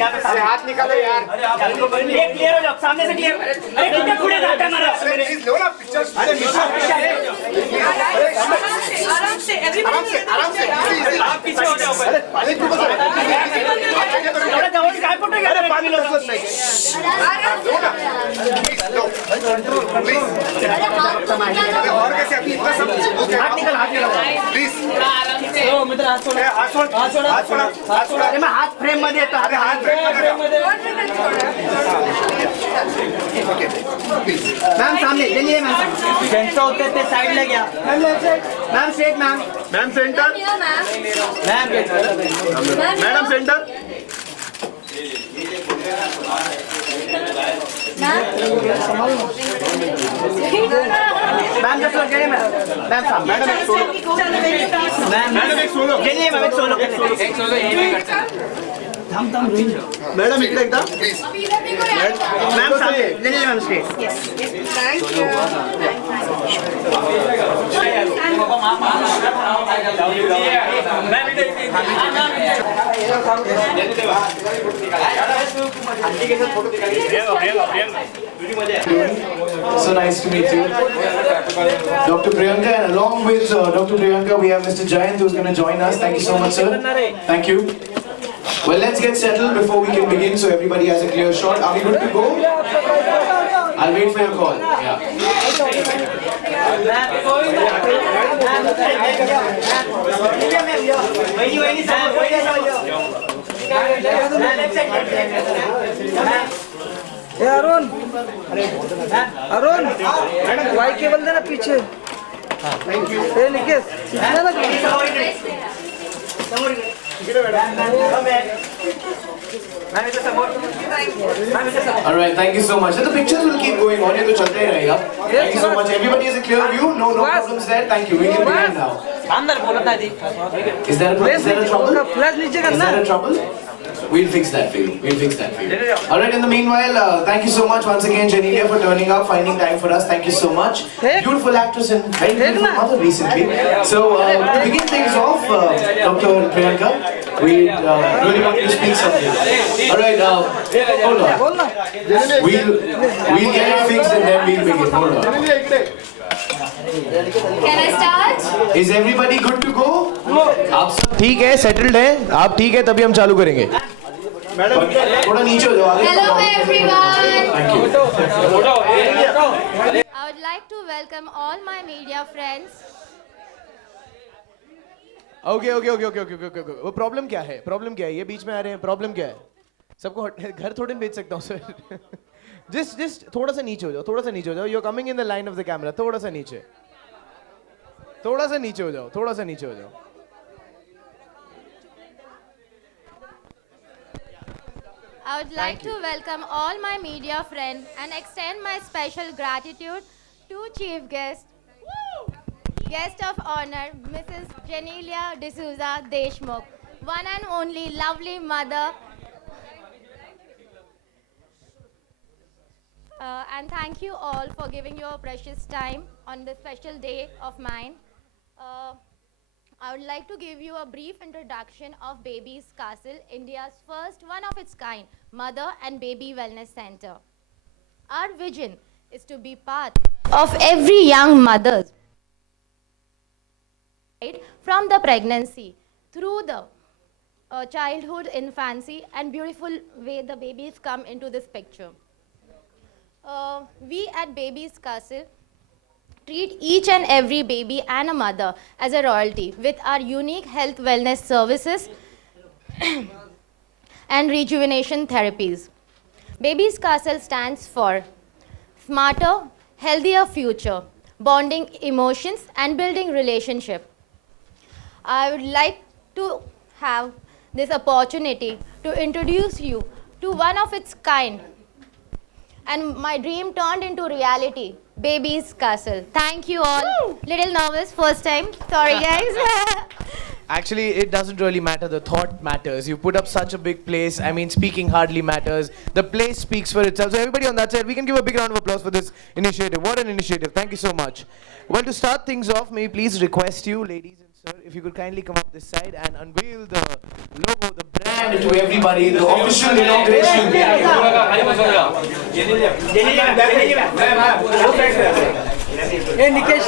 हाथ निकालो यार। ये क्लियर हो जाओ, सामने से क्लियर। अरे कितने पूरे घाटा मारा। प्लीज लो ना पिक्चर्स। अरे आराम से प्लीज आप पीछे हो जाओ। पानी क्यों बचा? थोड़ा जवळ काय फोटो घ्या। अरे पानी बसत नाही। लो प्लीज। और कैसे अभी इतना सब हाथ निकाल, हाथ निकाल। प्लीज हो मित्र, हात सोडा। हाथ छोड़ हाथ छोड़ हाथ छोड़ हाथ छोड़। अरे मग हात फ्रेम मध्ये येतो। अरे हाथ ब्रेक मध्ये ओके प्लीज मॅम सामने चलिए मॅम। ज्यांचं होतं ते साईडला घ्या। Ma'am straight ma'am. Ma'am centre ma'am madam centre ma'am जसं चलिए मॅम। मॅम सामने। मैडम एक सोलो मॅम मैडम एक सोलो चलिए मॅम, एक सोलो। थांब थांब रोहित। मैडम इकडे एकदा प्लीज मॅम सामने चलिए ma'am straight. So nice to meet you. Dr. Priyanka, and along with Dr. Priyanka, we have Mr. Jayant who's going to join us. Thank you so much, sir. Thank you. Well, let's get settled before we can begin so everybody has a clear shot. Are we good to go? I'll wait for your call. Yeah. ए Arun Arun Y cable देना पीछे। ए निकेश सीखना ना All right, thank you so much. So the pictures will keep going on. ये तो चलता ही रहेगा. Thank you so much. Everybody has a clear view. No problems there. Thank you. We can begin now. अंदर बोलत नाही ती। Is there a trouble? Flash नीचे Is करना। there a trouble? We'll fix that for you. We'll fix that for you. All right. In the meanwhile, thank you so much once again, Janelia, for turning up, finding time for us. Thank you so much. Beautiful actress and very beautiful mother recently. So to begin things off, Dr. Priyanka, we really want you to speak something. All right. Hold on. बोलना। We'll get it fixed and then we'll begin. Hold on. Can I start? Is everybody good to go? आप सब ठीक है, settled है, आप ठीक है, तभी हम चालू करेंगे. मैडम थोड़ा नीचे हो जाओ. आगे Hello everyone. Thank you. I would like to welcome all my media friends. Okay. वो प्रॉब्लम क्या है? प्रॉब्लम क्या है? ये बीच में आ रहे हैं. प्रॉब्लम क्या है? सबको घर थोड़े भेज सकता हूँ सर. Just थोड़ा सा नीचे हो जाओ. थोड़ा सा नीचे हो जाओ. You're coming in the line of the camera. थोड़ा सा नीचे. थोड़ा सा नीचे हो जाओ. थोड़ा सा नीचे हो जाओ. I would like to welcome all my media friends and extend my special gratitude to Chief Guest, Guest of Honor, Mrs. Janelia D'Souza Deshmukh, one and only lovely mother. And thank you all for giving your precious time on this special day of mine. I would like to give you a brief introduction of Baby's Castle, India's first one of its kind mother and baby wellness center. Our vision is to be part of every young mother's right, from the pregnancy through the childhood, infancy, and beautiful way the babies come into this picture. We at Baby's Castle treat each and every baby and a mother as a royalty with our unique health wellness services and rejuvenation therapies. Baby's Castle stands for smarter, healthier future, bonding emotions and building relationship. I would like to have this opportunity to introduce you to one of its kind, and my dream turned into reality, Baby's Castle. Thank you all. Woo! Little nervous first time. Sorry guys. Actually, it doesn't really matter. The thought matters. You put up such a big place. I mean, speaking hardly matters. The place speaks for itself. So everybody on that side, we can give a big round of applause for this initiative. What an initiative. Thank you so much. Well, to start things off, may I please request you, ladies and sir, if you could kindly come up this side and unveil the logo, the brand to everybody, the official inauguration. Hey, Nikesh.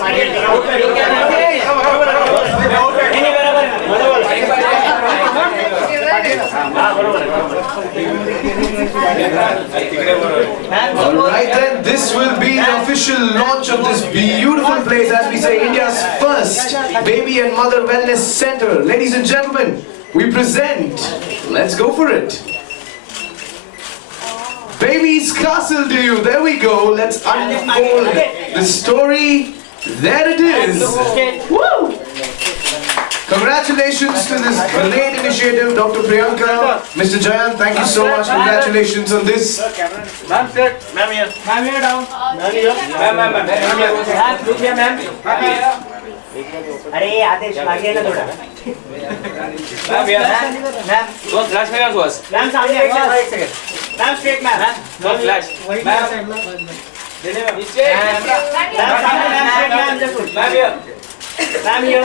Alright then, this will be the official launch of this beautiful place, as we say, India's first baby and mother wellness center. Ladies and gentlemen, we present, let's go for it. Baby's Castle to you, there we go, let's unfold the story. There it is. Woo! Congratulations to this great initiative, Dr. Priyanka, Mr. Jayan, thank you so much. Congratulations on this. Ma'am, sir. Ma'am, here. Ma'am, here down. Ma'am, here. Ma'am, ma'am. Look here, ma'am. अरे आदेश आगे ना थोड़ा ma'am ma'am don't flash मेरा boss ma'am सामने एक second ma'am straight ma'am don't flash ma'am Delhi ma'am straight ma'am सामने ma'am straight ma'am here ma'am here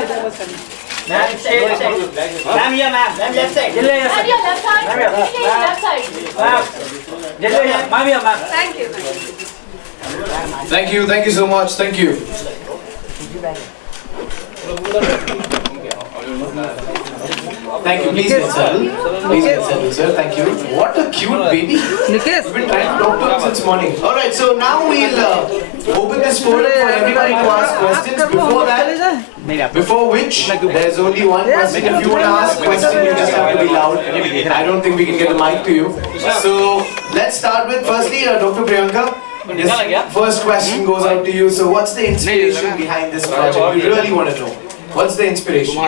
ma'am straight ma'am here ma'am left side Delhi here And your left side. Ma'am, here. Left side. Ma'am Delhi here ma'am here ma'am Thank you so much, thank you. Thank you, please get settled. Please get settled, sir, thank you. What a cute baby. Nikesh. We've been trying to talk to him since morning. Alright, so now we'll open this forum for everybody to ask questions. Before which, there's only one question. If you want to ask a question, you just have to be loud. I don't think we can get a mic to you. So, let's start with, firstly, Dr. Priyanka. This first question goes out to you. So, what's the inspiration behind this project? We really want to know. What's the inspiration? The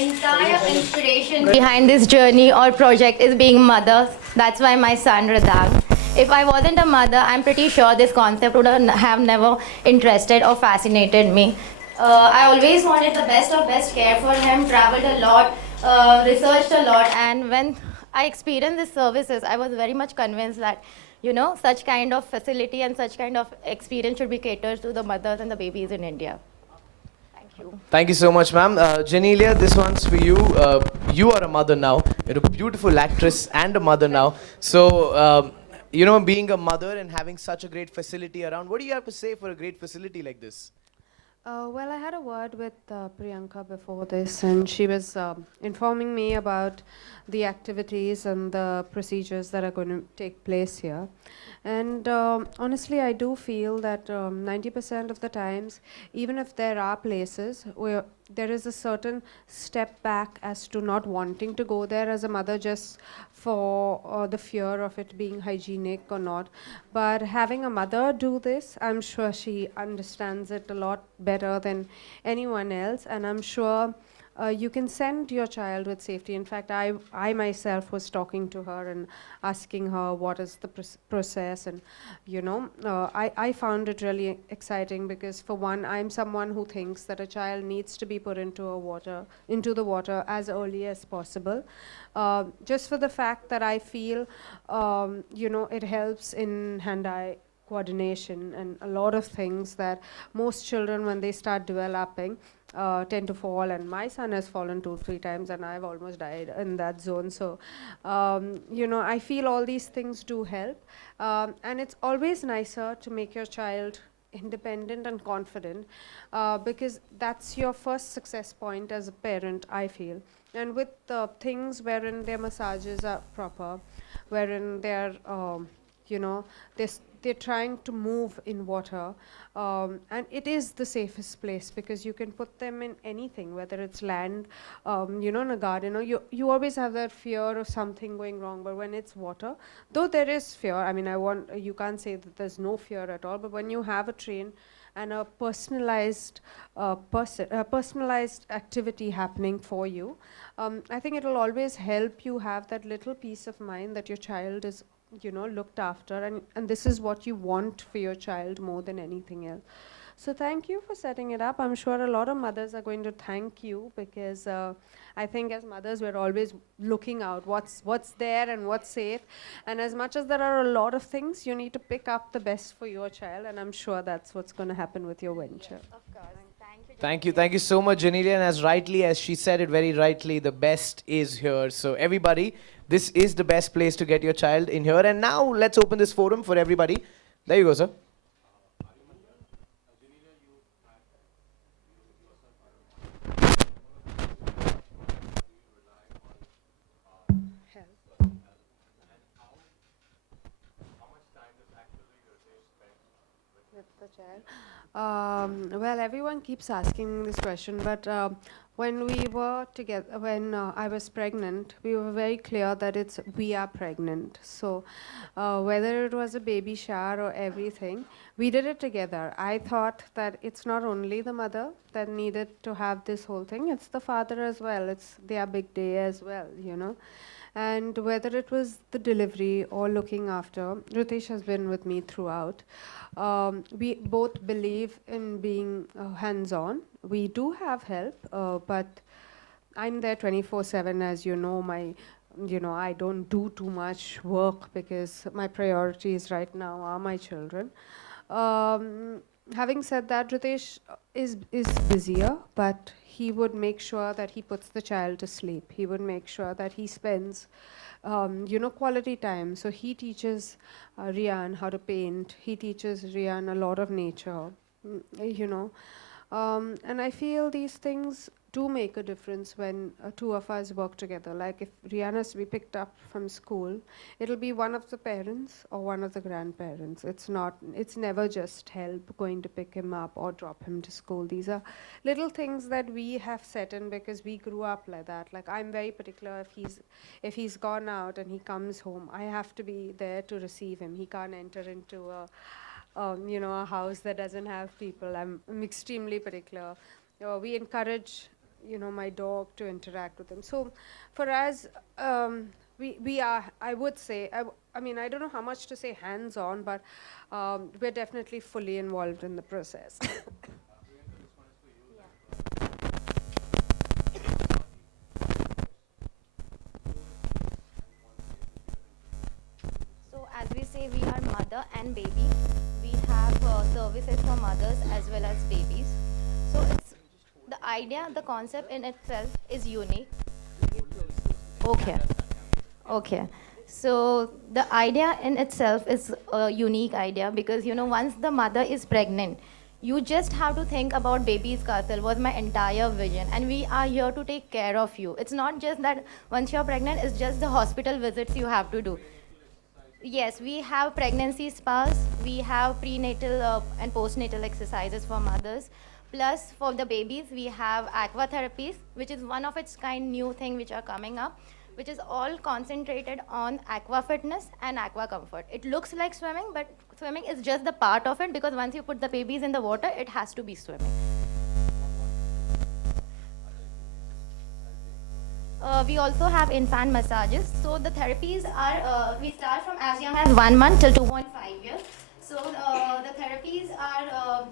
entire inspiration behind this journey or project is being mother. That's why my son Ridag. If I wasn't a mother, I'm pretty sure this concept would have never interested or fascinated me. I always wanted the best of best care for him, traveled a lot, researched a lot, and when I experienced these services, I was very much convinced that, you know, such kind of facility and such kind of experience should be catered to the mothers and the babies in India. Thank you. Thank you so much, ma'am. Janelia, this one's for you. You are a mother now. You're a beautiful actress and a mother now. So, you know, being a mother and having such a great facility around, what do you have to say for a great facility like this? Well, I had a word with Priyanka before this, and she was informing me about the activities and the procedures that are going to take place here. And honestly, I do feel that 90% of the times, even if there are places where there is a certain step back as to not wanting to go there as a mother just for the fear of it being hygienic or not. But having a mother do this, I'm sure she understands it a lot better than anyone else, and I'm sure you can send your child with safety. In fact, I myself was talking to her and asking her what is the process, and you know, I found it really exciting because, for one, I'm someone who thinks that a child needs to be put into the water as early as possible, just for the fact that I feel, you know, it helps in hand-eye coordination and a lot of things that most children, when they start developing, tend to fall, and my son has fallen 2-3 times and I've almost died in that zone. So, you know, I feel all these things do help, and it's always nicer to make your child independent and confident, because that's your first success point as a parent, I feel. And with things wherein their massages are proper, wherein they're, you know, they're trying to move in water, and it is the safest place because you can put them in anything, whether it's land, you know, in a garden, or you always have that fear of something going wrong. But when it's water, though there is fear, I mean, you can't say that there's no fear at all, but when you have a train and a personalized activity happening for you, I think it will always help you have that little peace of mind that your child is, you know, looked after, and this is what you want for your child more than anything else. So thank you for setting it up. I'm sure a lot of mothers are going to thank you, because I think as mothers we're always looking out what's there and what's safe, and as much as there are a lot of things, you need to pick up the best for your child, and I'm sure that's what's going to happen with your venture. Of course. Thank you. Thank you so much, Janelia. And as rightly as she said it very rightly, the best is here. So everybody, this is the best place to get your child in here. And now let's open this forum for everybody. There you go, sir. With the child. Well, everyone keeps asking this question, but when we were together, when I was pregnant, we were very clear that we are pregnant. So whether it was a baby shower or everything, we did it together. I thought that it's not only the mother that needed to have this whole thing; it's the father as well. It's their big day as well, you know. And whether it was the delivery or looking after, Ritesh has been with me throughout. We both believe in being hands-on. We do have help, but I'm there 24/7, as you know. I don't do too much work because my priorities right now are my children. Having said that, Ritesh is busier, but he would make sure that he puts the child to sleep. He would make sure that he spends, quality time. So he teaches Rian how to paint. He teaches Rian a lot of nature, and I feel these things do make a difference when two of us work together. Like if Rian has to be picked up from school, it'll be one of the parents or one of the grandparents. It's never just help going to pick him up or drop him to school. These are little things that we have set in because we grew up like that. Like I'm very particular if he's gone out and he comes home, I have to be there to receive him. He can't enter into a house that doesn't have people. I'm extremely particular. We encourage my dog to interact with him. So for us, we are, I would say, I mean, I don't know how much to say hands-on, but we're definitely fully involved in the process. So as we say, we are mother and baby. We have services for mothers as well as babies. So it's the idea, the concept in itself is unique. Okay. Okay. So the idea in itself is a unique idea because once the mother is pregnant, you just have to think about baby's castle was my entire vision, and we are here to take care of you. It's not just that once you're pregnant, it's just the hospital visits you have to do. Yes, we have pregnancy spas, we have prenatal and postnatal exercises for mothers. Plus, for the babies, we have aqua therapies, which is one of its kind new thing which are coming up, which is all concentrated on aqua fitness and aqua comfort. It looks like swimming, but swimming is just the part of it because once you put the babies in the water, it has to be swimming. We also have infant massages. So the therapies are, we start from as young as 1 month till 2.5 years. So the therapies are,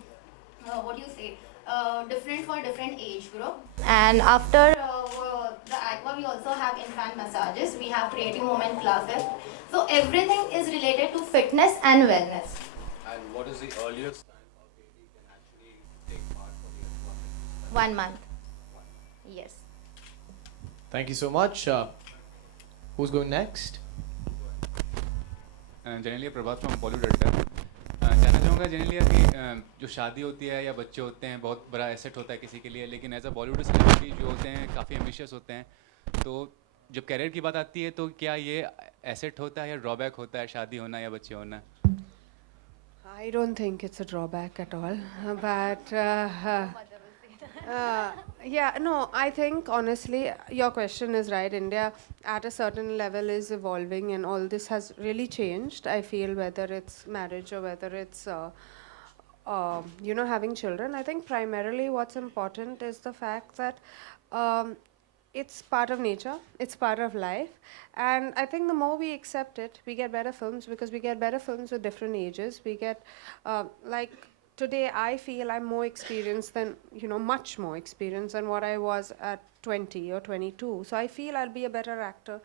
different for different age group. And after the aqua, we also have infant massages. We have creative movement classes. So everything is related to fitness and wellness. And what is the earliest time a baby can actually take part for the aqua? 1 month. Yes. Thank you so much. Who's going next? Generally Prabhat from Bollywood editor जानना चाहूँगा generally कि जो शादी होती है या बच्चे होते हैं बहुत बड़ा एसेट होता है किसी के लिए, लेकिन एज अ बॉलीवुड सेलिब्रिटी जो होते हैं काफ़ी एम्बिशियस होते हैं, तो जब कैरियर की बात आती है तो क्या ये एसेट होता है या ड्रॉबैक होता है शादी होना या बच्चे होना? I don't think it's a drawback at all, but I think honestly your question is right. India at a certain level is evolving and all this has really changed. I feel whether it's marriage or whether it's having children. I think primarily what's important is the fact that it's part of nature, it's part of life, and I think the more we accept it, we get better films because we get better films with different ages. We get like today I feel I'm more experienced than, much more experienced than what I was at 20 or 22. So I feel I'll be a better actor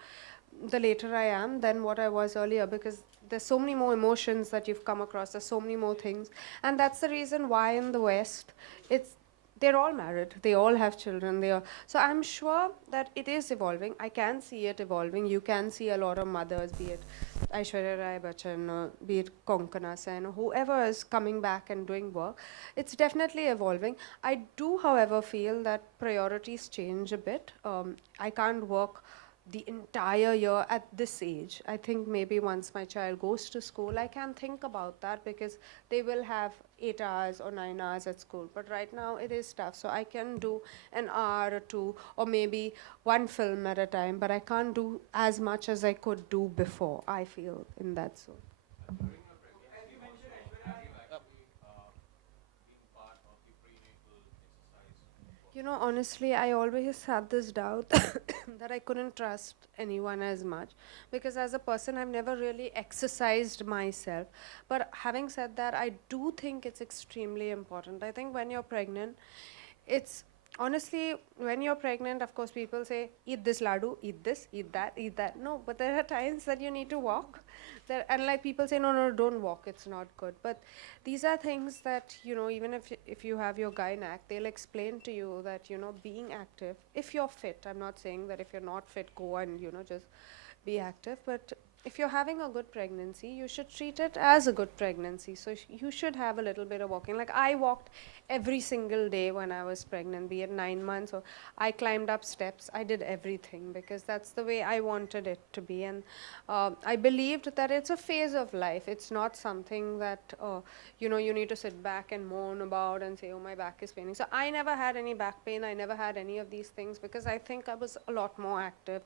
the later I am than what I was earlier because there's so many more emotions that you've come across, there's so many more things. And that's the reason why in the West, they're all married. They all have children. So I'm sure that it is evolving. I can see it evolving. You can see a lot of mothers, be it Aishwarya Rai Bachchan, or be it Konkana Sen, or whoever is coming back and doing work. It's definitely evolving. I do, however, feel that priorities change a bit. I can't work the entire year at this age. I think maybe once my child goes to school, I can think about that, because they will have 8 hours or 9 hours at school. But right now it is tough. So I can do an hour or two, or maybe one film at a time, but I can't do as much as I could do before, I feel, in that zone. You know, honestly, I always had this doubt that I couldn't trust anyone as much, because as a person, I've never really exercised myself. But having said that, I do think it's extremely important. I think when you're pregnant, it's honestly, when you're pregnant, of course, people say, eat this laddu, eat this, eat that, eat that. No, but there are times that you need to walk. And like people say, no, don't walk, it's not good. But these are things that, you know, even if you have your gynac, they'll explain to you that, you know, being active, if you're fit, I'm not saying that if you're not fit, go and, you know, just be active. But if you're having a good pregnancy, you should treat it as a good pregnancy. So you should have a little bit of walking. Like I walked every single day when I was pregnant, be it 9 months, or I climbed up steps. I did everything, because that's the way I wanted it to be. And I believed that it's a phase of life. It's not something that, you know, you need to sit back and moan about and say, oh, my back is paining. So I never had any back pain. I never had any of these things, because I think I was a lot more active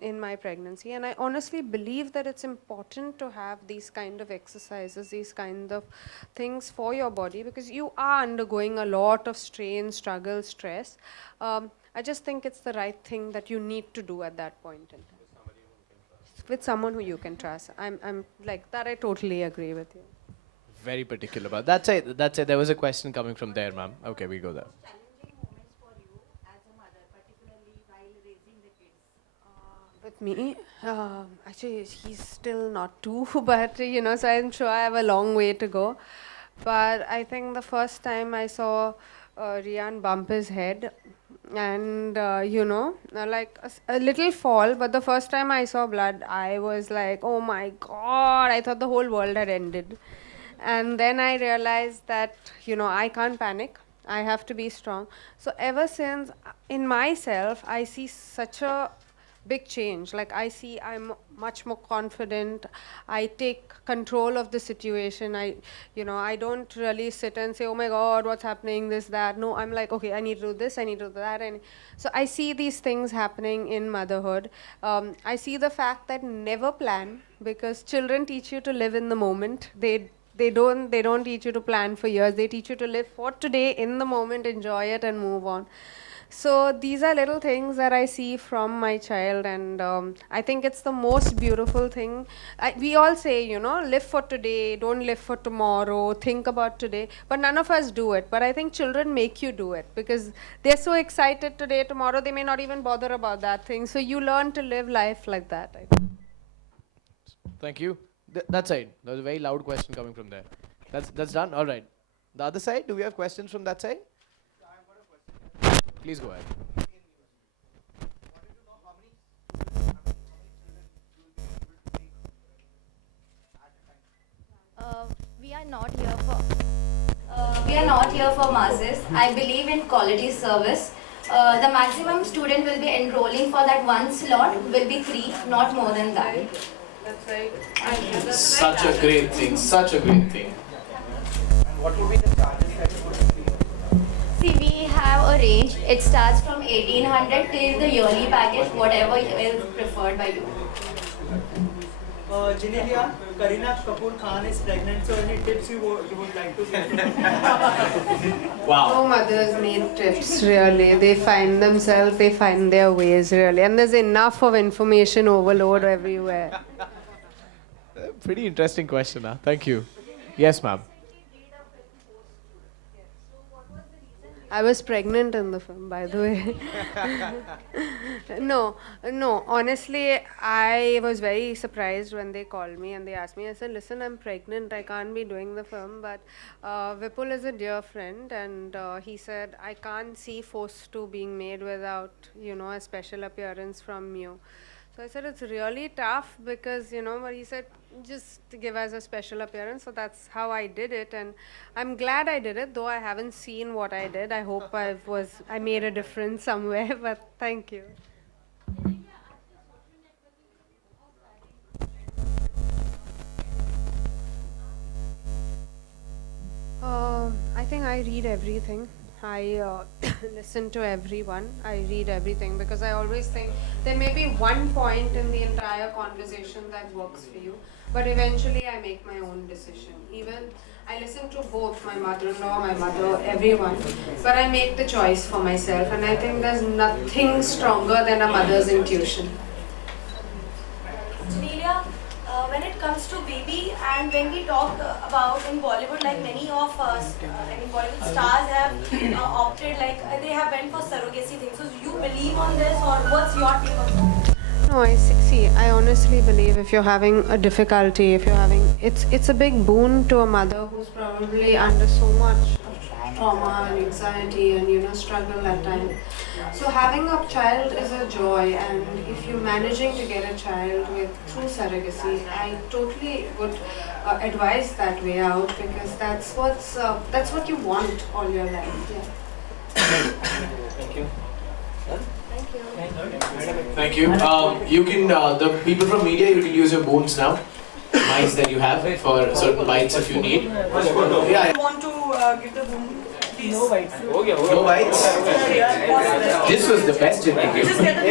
in my pregnancy. And I honestly believe that it's important to have these kind of exercises, these kind of things for your body, because you are undergoing a lot of strain, struggle, stress. I just think it's the right thing that you need to do at that point in time. With someone who you can trust. I'm like that. I totally agree with you. Very particular about that's it. That's it. There was a question coming from there, ma'am. Okay, we go there. With me, actually, he's still not 2, but you know, so I'm sure I have a long way to go. But I think the first time I saw Rian bump his head, and you know, like a little fall, but the first time I saw blood, I was like, oh my god, I thought the whole world had ended. And then I realized that, you know, I can't panic. I have to be strong. So ever since, in myself, I see such a big change. Like I see I'm much more confident. I take control of the situation. I don't really sit and say, oh my god, what's happening, this, that. No, I'm like, okay, I need to do this, I need to do that. And so I see these things happening in motherhood. I see the fact that never plan, because children teach you to live in the moment. They don't teach you to plan for years. They teach you to live for today, in the moment, enjoy it and move on. So these are little things that I see from my child, and I think it's the most beautiful thing. We all say, you know, live for today, don't live for tomorrow, think about today, but none of us do it. But I think children make you do it, because they're so excited today, tomorrow they may not even bother about that thing. So you learn to live life like that, I think. Thank you. That side. There was a very loud question coming from there. That's done. All right. The other side. Do we have questions from that side? Please go ahead. We are not here for masses. I believe in quality service. The maximum student will be enrolling for that one slot will be 3, not more than that. That's right. Such a great thing. Such a great thing. What would be the charges that you would see? See, we have a range. It starts from 1800 till the yearly package, whatever is preferred by you. Genelia, Kareena Kapoor Khan is pregnant, so any tips you would like to give? Wow. No mothers need tips, really. They find themselves, they find their ways, really. And there's enough of information overload everywhere. Pretty interesting question, huh? Thank you. Yes, ma'am. I was pregnant in the film, by the way. No, honestly, I was very surprised when they called me and they asked me. I said, listen, I'm pregnant, I can't be doing the film, but Vipul is a dear friend, and he said, I can't see Force 2 being made without, a special appearance from you. So I said, it's really tough because, but he said, just give us a special appearance. So that's how I did it. And I'm glad I did it, though I haven't seen what I did. I hope I made a difference somewhere, but thank you. I think I read everything. I listen to everyone. I read everything because I always think there may be one point in the entire conversation that works for you, but eventually I make my own decision. Even I listen to both my mother-in-law, my mother, everyone, but I make the choice for myself, and I think there's nothing stronger than a mother's intuition. Janelia, when it comes to baby and when we talk about in Bollywood, like many of us, Bollywood stars have opted, like they have went for surrogacy things. So do you believe on this, or what's your take on that? No, I honestly believe if you're having a difficulty, it's a big boon to a mother who's probably under so much trauma and anxiety and struggle at times. So having a child is a joy, and if you're managing to get a child through surrogacy, I totally would advise that way out, because that's what you want all your life. Yeah. Thank you. Thank you. You can, the people from media, you can use your bones now. Mics that you have for certain bites if you need. Yeah. I want to give the boon. No bites. No bites? This was the best interview. Just get the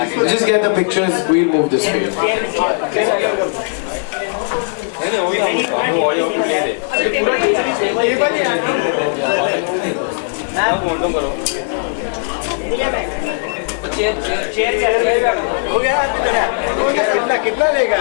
pictures. Just get the pictures, we'll move this way. कितना लेगा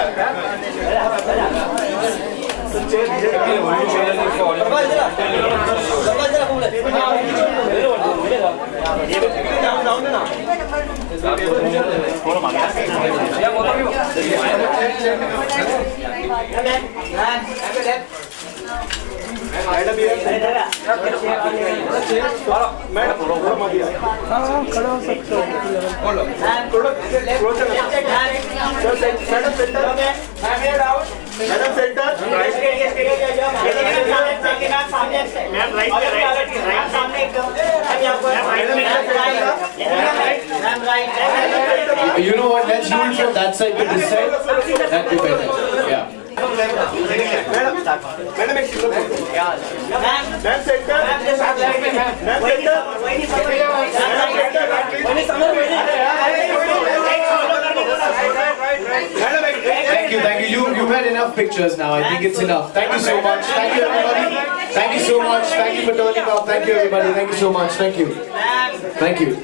You know what, let's do it from that side to this side. That'd be better. Yeah. Thank you. You've had enough pictures now. I think it's enough. Thank you so much. Thank you, everybody. Thank you so much. Thank you for turning up. Thank you, everybody. Thank you so much. Thank you. Thank you.